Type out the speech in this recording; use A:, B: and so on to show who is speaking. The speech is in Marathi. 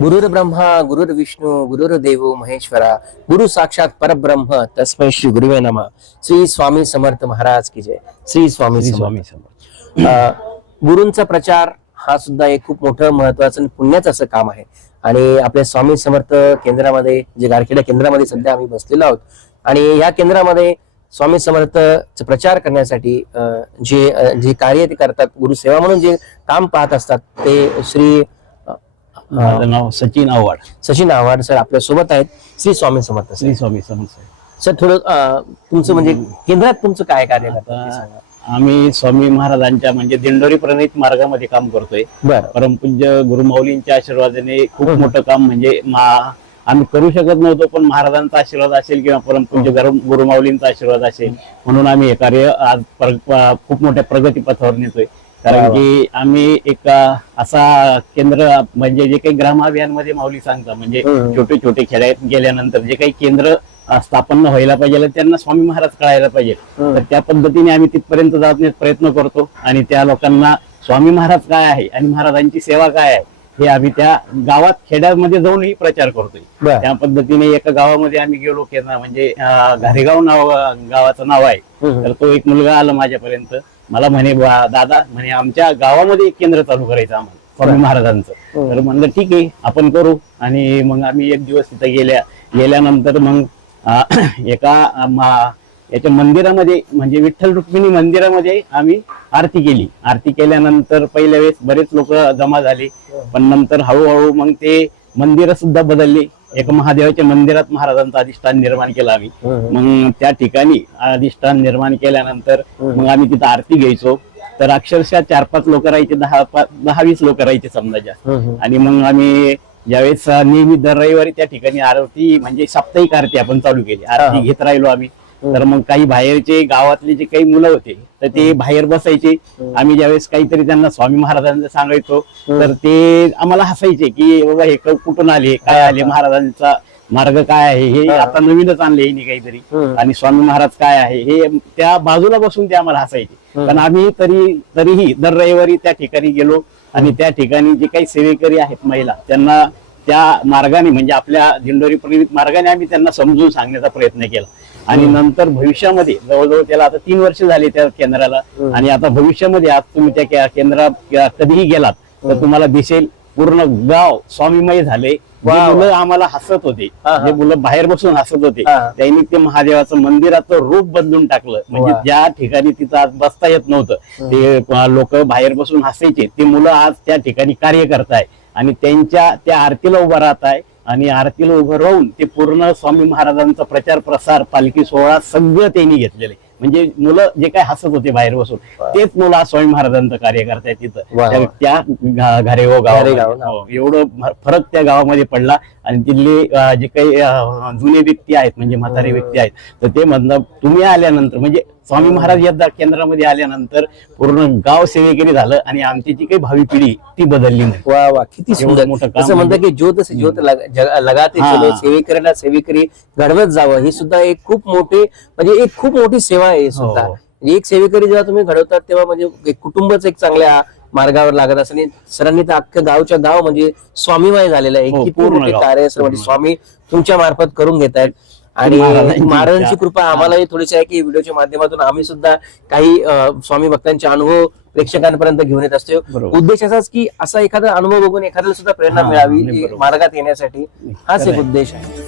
A: गुरुर ब्रह्मा गुरुर विष्णू गुरुर देव महेश्वरा गुरु साक्षात परब्रह्म तस्मै श्री गुरुवे नमः. श्री स्वामी समर्थ महाराज की जय. श्री स्वामी
B: स्वामी समर्थ.
A: गुरूंचा प्रचार हा सुद्धा एक खूप मोठं महत्वाचं आणि पुण्याचं असं काम आहे. आणि आपल्या स्वामी समर्थ केंद्रामध्ये जे गारखेडा केंद्रामध्ये सध्या आम्ही बसलेलो आहोत. आणि या केंद्रामध्ये स्वामी समर्थ प्रचार करण्यासाठी जे जे कार्य ते करतात गुरुसेवा म्हणून जे काम पाहत असतात ते श्री
B: माझं नाव सचिन आव्हाड.
A: सचिन आव्हाड सर आपल्यासोबत आहेत. श्री स्वामी समर्थ सर.
B: श्री स्वामी समर्थ
A: सर. थोडं अ, तुमचं म्हणजे केंद्रात तुमचं काय कार्य करतात.
B: आम्ही स्वामी महाराजांच्या म्हणजे दिंडोरी प्रणित मार्गामध्ये काम करतोय.
A: बरं.
B: परमपूज्य गुरुमाऊलींच्या आशीर्वादाने खूप मोठं काम म्हणजे मा- आम्ही करू शकत नव्हतो पण महाराजांचा आशीर्वाद असेल किंवा परमपूज्य गुरु- गुरुमाऊलींचा आशीर्वाद असेल म्हणून आम्ही हे कार्य आज पर- खूप मोठ्या प्रगतीपथावर नेतोय. कारण. की आम्ही एक असा केंद्र म्हणजे जे काही ग्राम अभियानमध्ये माऊली सांगता म्हणजे. छोटे छोटे खेड्यात गेल्यानंतर जे काही केंद्र स्थापन व्हायला पाहिजे त्यांना स्वामी महाराज कळायला पाहिजे. तर त्या पद्धतीने आम्ही तिथपर्यंत जाण्याचा प्रयत्न करतो आणि त्या लोकांना स्वामी महाराज काय आहे आणि महाराजांची सेवा काय आहे हे आम्ही त्या गावात खेड्यामध्ये जाऊनही प्रचार करतोय.
A: बरं.
B: त्या पद्धतीने एका गावामध्ये आम्ही गेलो की ना म्हणजे अं, घारेगाव नाव गावाचं नाव आहे.
A: हम्म.
B: तर तो एक मुलगा आला माझ्यापर्यंत. मला म्हणे "बा- दादा म्हणे आमच्या गावामध्ये एक केंद्र चालू करायचं आम्हाला स्वामी महाराजांचं.
A: हम्म.
B: तर म्हणलं ठीक आहे आपण करू. आणि मग आम्ही एक दिवस तिथे गेल्या. गेल्यानंतर मग अं, एका अं, मा- याच्या मंदिरामध्ये म्हणजे विठ्ठल रुक्मिणी मंदिरामध्ये आम्ही आरती केली आरती केल्यानंतर पहिल्या वेळेस बरेच लोक जमा झाले पण नंतर हळूहळू मग ते मंदिर सुद्धा बदलली एक महादेवाच्या मंदिरात महाराजांचं अधिष्ठान निर्माण केलं आम्ही. मग त्या ठिकाणी अधिष्ठान निर्माण केल्यानंतर. मग आम्ही तिथं आरती घ्यायचो तर अक्षरशः चार पाच लोक राहायचे दहा पा- दहा वीस लोक राहायचे समजा जास्त. आणि मग आम्ही ज्यावेळेस नेहमी दर रविवारी त्या ठिकाणी आरती म्हणजे साप्ताहिक आरती आपण चालू केली. आरती घेत राहिलो आम्ही तर मग काही बाहेरचे गावातले जे काही मुलं होते तर ते बाहेर बसायचे. आम्ही ज्यावेळेस काहीतरी त्यांना स्वामी महाराजांचं सांगायचो तर ते आम्हाला हसायचे की बाबा हे कुठून आले? काय आले? महाराजांचा मार्ग काय आहे? हे. आता नवीनच आणले काहीतरी. आणि स्वामी महाराज काय आहे? हे त्या बाजूला बसून ते आम्हाला हसायचे. पण आम्ही तरी तरीही दर रविवारी त्या ठिकाणी गेलो आणि त्या ठिकाणी जे काही सेवेकरी आहेत महिला त्यांना त्या मार्गाने म्हणजे आपल्या दिंडोरी प्रेरित मार्गाने आम्ही त्यांना समजून सांगण्याचा प्रयत्न केला. आणि नंतर भविष्यामध्ये जवळजवळ त्याला आता तीन वर्ष झाले त्या केंद्राला. आणि आता भविष्यामध्ये आज तुम्ही त्या केंद्रात कधीही गेलात तर तुम्हाला दिसेल पूर्ण गाव स्वामीमय झाले. मुलं आम्हाला हसत होते. जे मुलं बाहेर बसून हसत होते. त्यांनी ते महादेवाचं मंदिराचं रूप बदलून टाकलं म्हणजे. ज्या ठिकाणी तिथं आज बसता येत नव्हतं ते लोक बाहेर बसून हसायचे ते मुलं आज त्या ठिकाणी कार्य करताय आणि त्यांच्या त्या आरतीला उभं राहत आहे आणि आरतीला उभं राहून ते पूर्ण स्वामी महाराजांचा प्रचार प्रसार पालखी सोहळा सगळं त्यांनी घेतलेले म्हणजे मुलं जे काय हसत होते बाहेर बसून. तेच मुलं आज स्वामी महाराजांचं कार्य करतायत तिथं. त्या घारेगाव.
A: ना.
B: हो, एवढं फरक त्या गावामध्ये पडला आणि तिथले जे काही जुने व्यक्ती आहेत म्हणजे म्हातारे. व्यक्ती आहेत तर ते म्हणतात तुम्ही आल्यानंतर म्हणजे स्वामी महाराज या केंद्रामध्ये आल्यानंतर पूर्ण गाव सेवेकरी झालं आणि आमची जी काही भावी पिढी ती बदलली.
A: वा वा किती सुंदर
B: मोठं
A: असं म्हणतात की ज्योत ज्योत लगाते सेवेकरीला सेवेकरी घडवत जावं ही सुद्धा एक खूप मोठी म्हणजे एक खूप मोठी सेवा आहे सुद्धा
B: हो.
A: म्हणजे एक सेवेकरी जेव्हा तुम्ही घडवतात तेव्हा म्हणजे एक कुटुंबच एक चांगल्या मार्गावर लागत असं आणि सरांनी तर अख्खं गावच्या गाव म्हणजे स्वामीमय झालेलं आहे
B: हो,
A: किती
B: पूर्ण.
A: कार्य म्हणजे. स्वामी तुमच्या मार्फत करून घेत आहेत आणि
B: महाराजांची.
A: कृपा आम्हालाही थोडीशी आहे की व्हिडिओच्या माध्यमातून आम्ही सुद्धा काही स्वामी भक्तांचे अनुभव प्रेक्षकांपर्यंत घेऊन येत असतो. उद्देश असाच की असा एखादा अनुभव बघून एखाद्याला सुद्धा प्रेरणा मिळावी. मार्गात येण्यासाठी हाच एक. उद्देश आहे